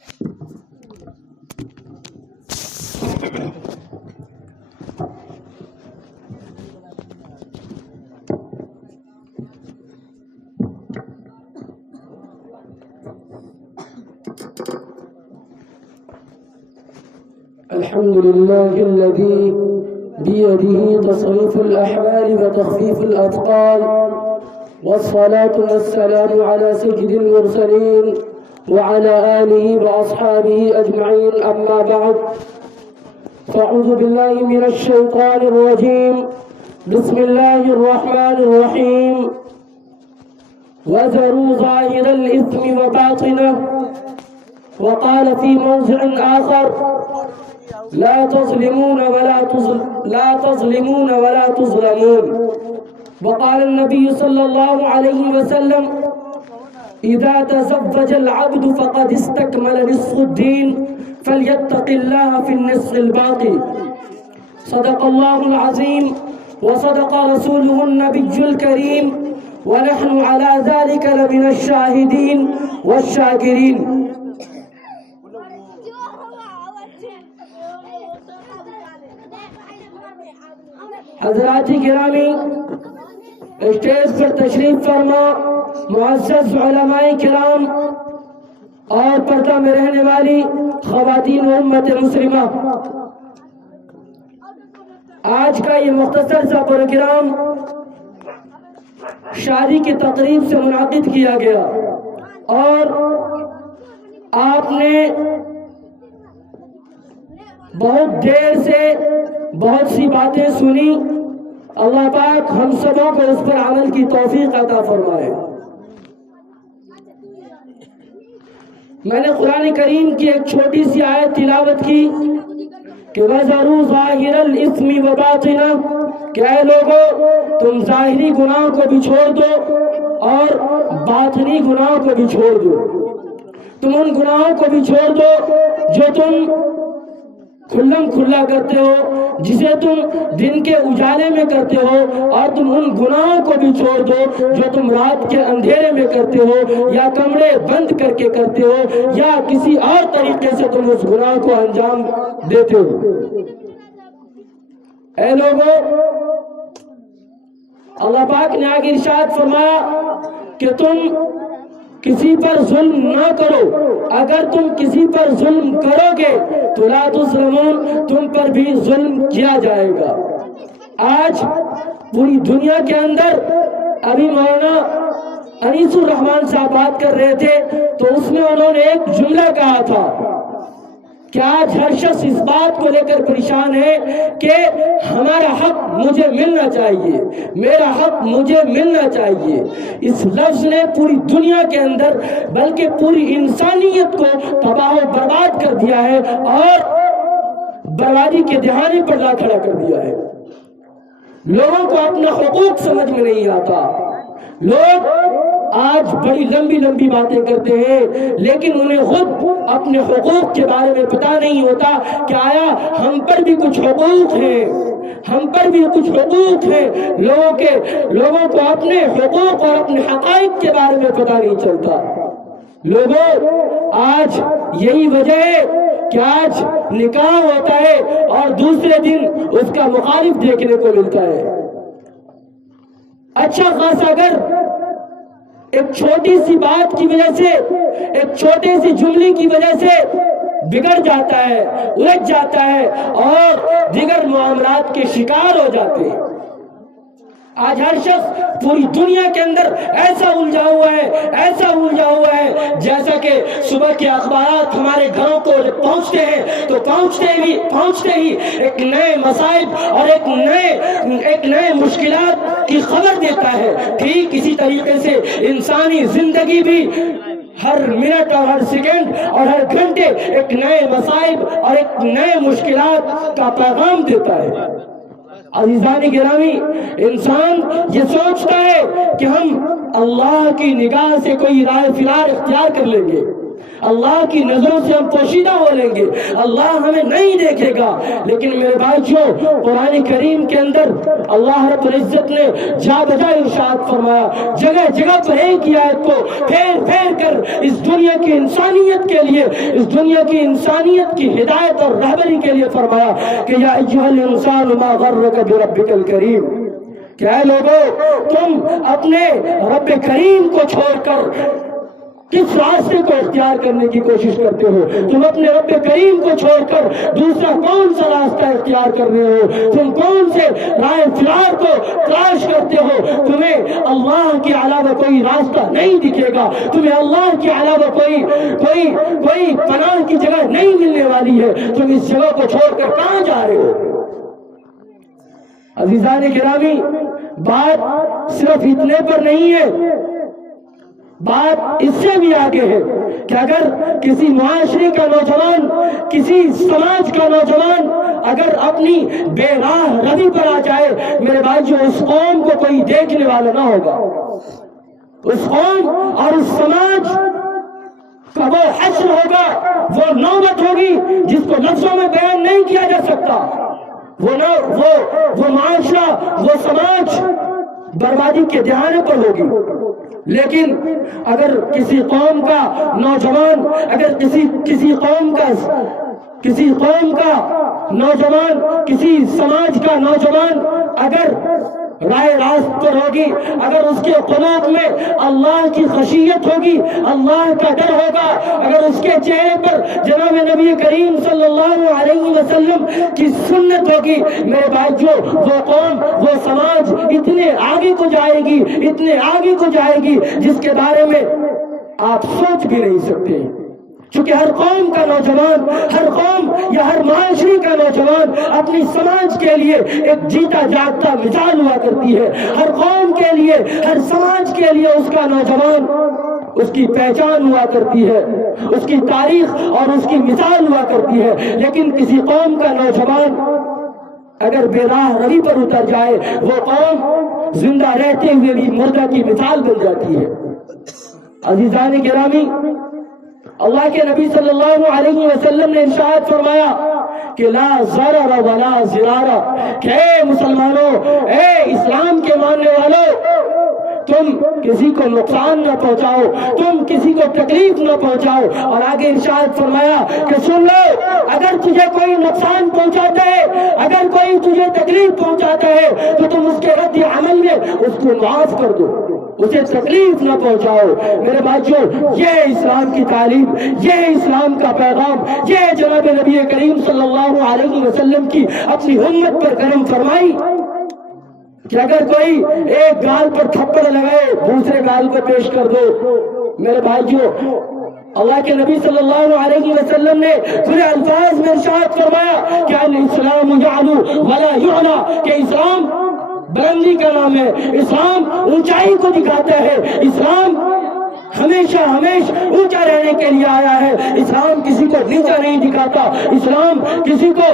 الحمد لله الذي بيده تصريف الأحوال وتخفيف الأثقال، والصلاة والسلام على سيد المرسلين وعلى آله وأصحابه أجمعين. أما بعد، فأعوذ بالله من الشيطان الرجيم. بسم الله الرحمن الرحيم. وذروا ظاهر الإثم وباطنه. وقال في موضع آخر: لا تظلمون ولا تظلمون. وقال النبي صلى الله عليه وسلم: إذا تزوج العبد فقد استكمل نصف الدين فليتق الله في النصف الباقي. صدق الله العظيم وصدق رسوله النبي الكريم، ونحن على ذلك لمن الشاهدين والشاكرين. حضرات گرامی، اسٹیج پر تشریف فرما معزز علماء کرام اور پردہ میں رہنے والی خواتین امت مسلمہ، آج کا یہ مختصر سا پروگرام شادی کی تقریب سے منعقد کیا گیا اور آپ نے بہت دیر سے بہت سی باتیں سنی. اللہ پاک ہم سبوں کو اس پر عمل کی توفیق عطا فرمائے. میں نے قرآن کریم کی ایک چھوٹی سی آیت تلاوت کی کہ وَذَرُوا ظَاهِرَ الْإِثْمِ وَبَاطِنَهُ، کہ اے لوگو تم ظاہری گناہ کو بھی چھوڑ دو اور باطنی گناہ کو بھی چھوڑ دو. تم ان گناہوں کو بھی چھوڑ دو جو تم کھلم کھلا کرتے ہو، جسے تم دن کے اجالے میں کرتے ہو، اور تم ان گناہوں کو بھی چھوڑ دو جو تم رات کے اندھیرے میں کرتے ہو یا کمرے بند کر کے کرتے ہو یا کسی اور طریقے سے تم اس گناہ کو انجام دیتے ہو. اے لوگو، اللہ پاک نے آگے ارشاد فرمایا کہ تم کسی پر ظلم نہ کرو. اگر تم کسی پر ظلم کرو گے تو لا تظلمون، تم پر بھی ظلم کیا جائے گا. آج پوری دنیا کے اندر ابھی مولانا انیس الرحمان صاحب بات کر رہے تھے تو اس میں انہوں نے ایک جملہ کہا تھا کہ آج ہر شخص اس بات کو لے کر پریشان ہے کہ ہمارا حق مجھے ملنا چاہیے، میرا حق مجھے ملنا چاہیے. اس لفظ نے پوری دنیا کے اندر بلکہ پوری انسانیت کو تباہ و برباد کر دیا ہے اور بربادی کے دہانے پر لا کھڑا کر دیا ہے. لوگوں کو اپنا حقوق سمجھ میں نہیں آتا. لوگ آج بڑی لمبی لمبی باتیں کرتے ہیں لیکن انہیں خود اپنے حقوق کے بارے میں پتہ نہیں ہوتا کہ آیا ہم پر بھی کچھ حقوق ہیں، ہم پر بھی کچھ حقوق ہیں. لوگوں کو اپنے حقوق اور اپنے حقائق کے بارے میں پتہ نہیں چلتا. لوگوں، آج یہی وجہ ہے کہ آج نکاح ہوتا ہے اور دوسرے دن اس کا مخالف دیکھنے کو ملتا ہے. اچھا خاصا اگر ایک چھوٹی سی بات کی وجہ سے، ایک چھوٹے سی جملے کی وجہ سے بگڑ جاتا ہے، الجھ جاتا ہے اور دیگر معاملات کے شکار ہو جاتے ہیں. آج ہر شخص پوری دنیا کے اندر ایسا الجھا ہوا ہے جیسا کہ صبح کے اخبارات ہمارے گھروں کو پہنچتے ہیں تو پہنچتے ہی ایک نئے مصائب اور ایک نئے مشکلات کی خبر دیتا ہے. ٹھیک اسی طریقے سے انسانی زندگی بھی ہر منٹ اور ہر سیکنڈ اور ہر گھنٹے ایک نئے مصائب اور ایک نئے مشکلات کا پیغام دیتا ہے. عزیزان گرامی، انسان یہ سوچتا ہے کہ ہم اللہ کی نگاہ سے کوئی رائے فلار اختیار کر لیں گے، اللہ کی نظروں سے ہم پوشیدہ ہو لیں گے، اللہ ہمیں نہیں دیکھے گا۔ لیکن میرے بھائیو، قرآن کریم کے اندر اللہ رب العزت نے جا بجا ارشاد فرمایا، جگہ جگہ پر ایک ہی آیت کو پھیر پھیر کر اس دنیا کی انسانیت کے لیے، اس دنیا کی انسانیت کی ہدایت اور رہبری کے لیے فرمایا کہ یا ایھا الانسان ما غرک بربک الکریم، کیا ہے لوگوں، تم اپنے رب کریم کو چھوڑ کر کس راستے کو اختیار کرنے کی کوشش کرتے ہو؟ تم اپنے رب کریم کو چھوڑ کر دوسرا کون سا راستہ اختیار کر رہے ہو؟ تم کون سے رائے فرار کو تلاش کرتے ہو؟ تمہیں اللہ کے علاوہ کوئی راستہ نہیں دکھے گا، تمہیں اللہ کے علاوہ کوئی پناہ کی جگہ نہیں ملنے والی ہے، تم اس جگہ کو چھوڑ کر کہاں جا رہے ہو؟ عزیزان گرامی، بات صرف اتنے پر نہیں ہے، بات اس سے بھی آگے ہے کہ اگر کسی معاشرے کا نوجوان، کسی سماج کا نوجوان اگر اپنی بے راہ روی پر آ جائے، میرے بھائی، جو اس قوم کو کوئی دیکھنے والا نہ ہوگا، اس قوم اور اس سماج کا وہ حشر ہوگا، وہ نوبت ہوگی جس کو لفظوں میں بیان نہیں کیا جا سکتا۔ وہ معاشرہ، وہ سماج بربادی کے دہانے پر ہوگی۔ لیکن اگر کسی قوم کا نوجوان، اگر کسی قوم کا نوجوان، کسی سماج کا نوجوان اگر رائے راست پر ہوگی، اگر اس کے قلوب میں اللہ کی خشیت ہوگی، اللہ کا ڈر ہوگا، اگر اس کے چہرے پر جناب نبی کریم صلی اللہ علیہ وسلم کی سنت ہوگی، میرے بھائیو، وہ قوم، وہ سماج اتنے آگے کو جائے گی، اتنے آگے کو جائے گی جس کے بارے میں آپ سوچ بھی نہیں سکتے۔ چونکہ ہر قوم کا نوجوان، ہر قوم یا ہر معاشرے کا نوجوان اپنی سماج کے لیے ایک جیتا جاگتا مثال ہوا کرتی ہے۔ ہر قوم کے لیے، ہر سماج کے لیے اس کا نوجوان، اس کی پہچان ہوا کرتی ہے، اس کی تاریخ اور اس کی مثال ہوا کرتی ہے۔ لیکن کسی قوم کا نوجوان اگر بے راہ روی پر اتر جائے، وہ قوم زندہ رہتے ہوئے بھی مردہ کی مثال بن جاتی ہے۔ عزیزان گرامی، اللہ کے نبی صلی اللہ علیہ وسلم نے ارشاد فرمایا کہ لا ضرر ولا ضرار، کہ اے مسلمانوں، اے اسلام کے ماننے والوں، تم کسی کو نقصان نہ پہنچاؤ، تم کسی کو تکلیف نہ پہنچاؤ۔ اور آگے ارشاد فرمایا کہ سن لو، اگر تجھے کوئی نقصان پہنچاتا ہے، اگر کوئی تجھے تکلیف پہنچاتا ہے تو تم اس کے رد عمل میں اس کو معاف کر دو، اسے تکلیف نہ پہنچاؤ۔ میرے بھائیوں، یہ اسلام کی تعلیم، یہ اسلام کا پیغام، یہ جناب نبی کریم صلی اللہ علیہ وسلم کی اپنی امت پر کرم فرمائی کہ اگر کوئی ایک گال پر تھپڑ لگائے، دوسرے گال کو پیش کر دو۔ میرے بھائیوں، اللہ کے نبی صلی اللہ علیہ وسلم نے کھلے الفاظ میں ارشاد فرمایا کہ الاسلام یعلو ولا یعلا، کہ اسلام بلندی کا نام ہے، اسلام اونچائی کو دکھاتا ہے، اسلام ہمیشہ اونچا رہنے کے لیے آیا ہے، اسلام کسی کو نیچا نہیں دکھاتا، اسلام کسی کو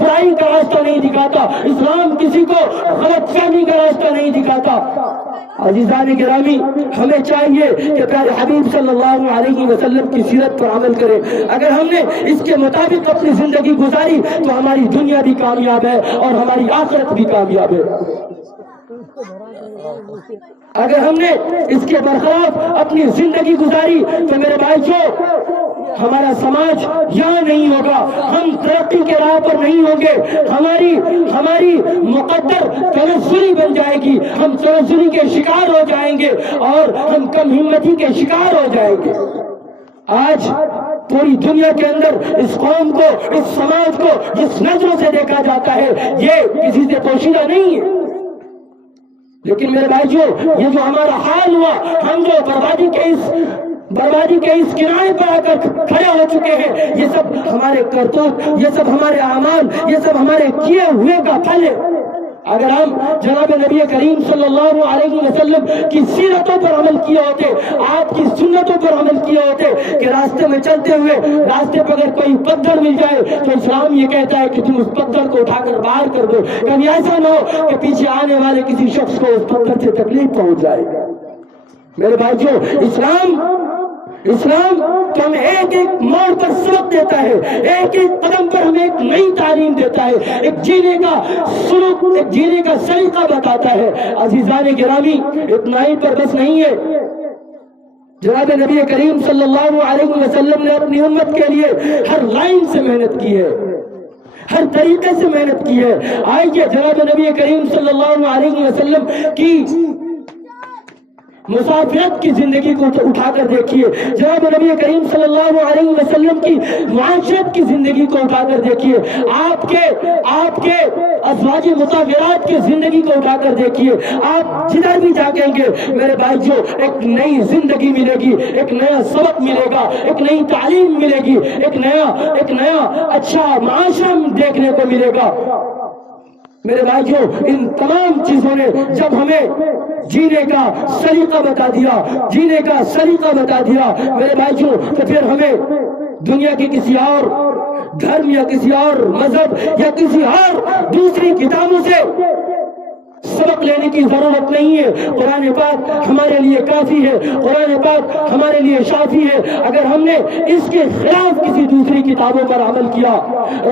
برائی کا راستہ نہیں دکھاتا، اسلام کسی کو غلط فہمی کا راستہ نہیں دکھاتا۔ عزیزان گرامی، ہمیں چاہیے کہ پیارے حبیب صلی اللہ علیہ وسلم کی سیرت پر عمل کریں۔ اگر ہم نے اس کے مطابق اپنی زندگی گزاری تو ہماری دنیا بھی کامیاب ہے اور ہماری آخرت بھی کامیاب ہے۔ اگر ہم نے اس کے برخلاف اپنی زندگی گزاری تو میرے بھائیوں، ہمارا سماج یہاں نہیں ہوگا، ہم ترقی کے راہ پر نہیں ہوں گے، ہماری مقدر تنزلی بن جائے گی، ہم تنزلی کے شکار ہو جائیں گے اور ہم کم ہمتی کے شکار ہو جائیں گے۔ آج پوری دنیا کے اندر اس قوم کو، اس سماج کو جس نظروں سے دیکھا جاتا ہے، یہ کسی سے پوشیدہ نہیں ہے۔ لیکن میرے بھائیوں، یہ جو ہمارا حال ہوا، ہم جو بربادی کے اس کنارے پر آ کر کھڑے ہو چکے ہیں، یہ سب ہمارے کرتوت، یہ سب ہمارے اعمال، یہ سب ہمارے کیے ہوئے کا پھل ہے۔ اگر ہم جناب نبی کریم صلی اللہ علیہ وسلم کی سیرتوں پر عمل کیے ہوتے، آپ کی سنتوں پر عمل کیے ہوتے کہ راستے میں چلتے ہوئے راستے پر اگر کوئی پتھر مل جائے تو اسلام یہ کہتا ہے کہ تم اس پتھر کو اٹھا کر باہر کر دو، کبھی ایسا نہ ہو کہ پیچھے آنے والے کسی شخص کو اس پتھر سے تکلیف پہنچ جائے۔ میرے بھائیوں، اسلام تو ہمیں ایک ایک موڑ پر سبق دیتا ہے، ایک ایک قدم پر ہمیں ایک نئی تعلیم دیتا ہے، ایک جینے کا سلوک، ایک جینے کا سلیقہ بتاتا ہے۔ عزیزان گرامی، اتنا ہی پر بس نہیں ہے، جناب نبی کریم صلی اللہ علیہ وسلم نے اپنی امت کے لیے ہر لائن سے محنت کی ہے، ہر طریقے سے محنت کی ہے۔ آئیے جناب نبی کریم صلی اللہ علیہ وسلم کی مسافرت کی زندگی کو اٹھا کر دیکھیے، جناب نبی کریم صلی اللہ علیہ وسلم کی معاشرت کی زندگی کو اٹھا کر دیکھیے، آپ کے ازواج مطہرات کی زندگی کو اٹھا کر دیکھیے۔ آپ جدھر بھی جاگیں گے میرے بھائیو، ایک نئی زندگی ملے گی، ایک نیا سبق ملے گا، ایک نئی تعلیم ملے گی، ایک نیا اچھا معاشرہ دیکھنے کو ملے گا۔ میرے بھائیو، ان تمام چیزوں نے جب ہمیں جینے کا سلیقہ بتا دیا میرے بھائیو، تو پھر ہمیں دنیا کی کسی اور دھرم یا کسی اور مذہب یا کسی اور دوسری کتابوں سے سبق لینے کی ضرورت نہیں ہے۔ قرآن پاک ہمارے لیے کافی ہے، قرآن پاک ہمارے لیے شافی ہے۔ اگر ہم نے اس کے خلاف کسی دوسری کتابوں پر عمل کیا،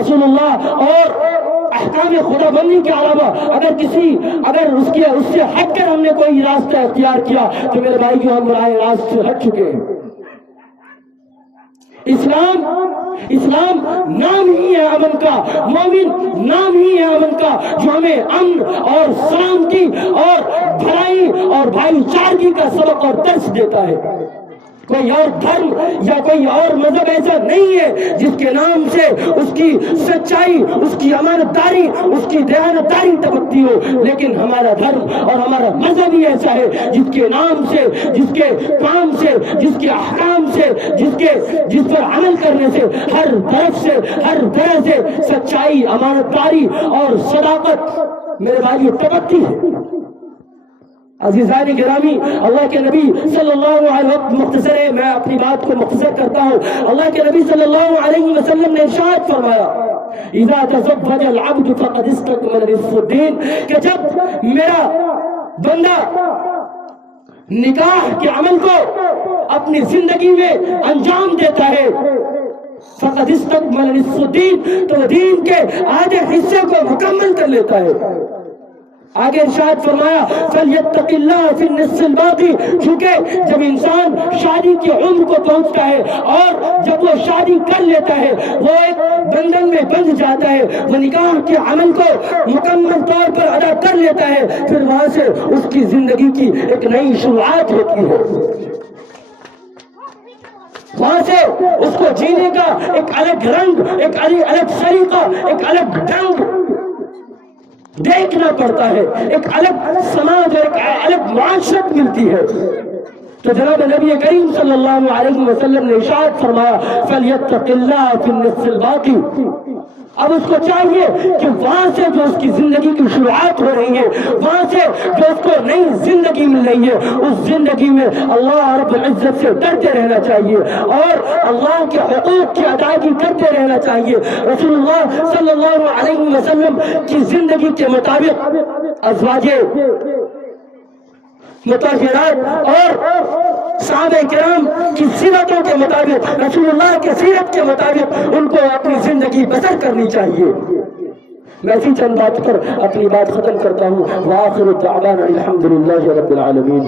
رسول اللہ اور احکام خدا بندی کے علاوہ اگر اس سے ہٹ کر ہم نے کوئی راستہ اختیار کیا، تو میرے بھائی جو ہم رائے راست سے ہٹ چکے ہیں۔ اسلام نام ہی ہے امن کا، مومن نام ہی ہے امن کا، جو ہمیں امن اور سلامتی اور بھلائی اور بھائی چارگی کا سبق اور درس دیتا ہے۔ کوئی اور دھرم یا کوئی اور مذہب ایسا نہیں ہے جس کے نام سے اس کی سچائی، اس کی امانت داری، اس کی دیانتداری ٹپکتی ہو، لیکن ہمارا دھرم اور ہمارا مذہب ہی ایسا ہے جس کے نام سے، جس کے کام سے، جس کے احکام سے، جس پر عمل کرنے سے ہر طرح سے سچائی، امانت داری اور صداقت میرے بھائیو ٹپکتی ہے۔ عزیزان گرامی، اللہ کے نبی صلی اللہ علیہ وسلم، مختصر ہے، میں اپنی بات کو مختصر کرتا ہوں۔ اللہ کے نبی صلی اللہ علیہ وسلم نے ارشاد فرمایا، اذا تزوج العبد فقد استكمل نصف الدين، کہ جب میرا بندہ نکاح کے عمل کو اپنی زندگی میں انجام دیتا ہے، فقد استكمل نصف الدين، تو دین کے آدھے حصے کو مکمل کر لیتا ہے۔ آگے ارشاد فرمایا، فَلْيَتَّقِ اللَّهَ فِي النِّصِّ الْبَاقِي، چونکہ جب انسان شادی کی عمر کو پہنچتا ہے اور جب وہ شادی کر لیتا ہے، وہ ایک بندھن میں بندھ جاتا ہے، وہ نکاح کے عمل کو مکمل طور پر ادا کر لیتا ہے، پھر وہاں سے اس کی زندگی کی ایک نئی شروعات ہوتی ہے۔ وہاں سے اس کو جینے کا ایک الگ رنگ، ایک الگ سلیقہ، ایک الگ ڈھنگ دیکھنا پڑتا ہے، ایک الگ سماج اور ایک الگ معاشرت ملتی ہے۔ تو جناب نبی کریم صلی اللہ علیہ وسلم نے ارشاد فرمایا، فَلْيَتَّقِ اللَّهَ فِي النِّصِّ الْبَاقِي، اب اس کو چاہیے کہ وہاں سے جو اس کی زندگی کی شروعات ہو رہی ہے، وہاں سے جو اس کو نئی زندگی مل رہی ہے، اس زندگی میں اللہ رب العزت سے ڈرتے رہنا چاہیے اور اللہ کے حقوق کی ادائیگی کرتے رہنا چاہیے۔ رسول اللہ صلی اللہ علیہ وسلم کی زندگی کے مطابق ازواج مطہرات اور صحابہ کرام کی سیرتوں کے مطابق، رسول اللہ کی سیرت کے مطابق ان کو اپنی زندگی بسر کرنی چاہیے۔ میں اسی چند بات پر اپنی بات ختم کرتا ہوں۔ وآخر دعوانا الحمدللہ رب العالمین۔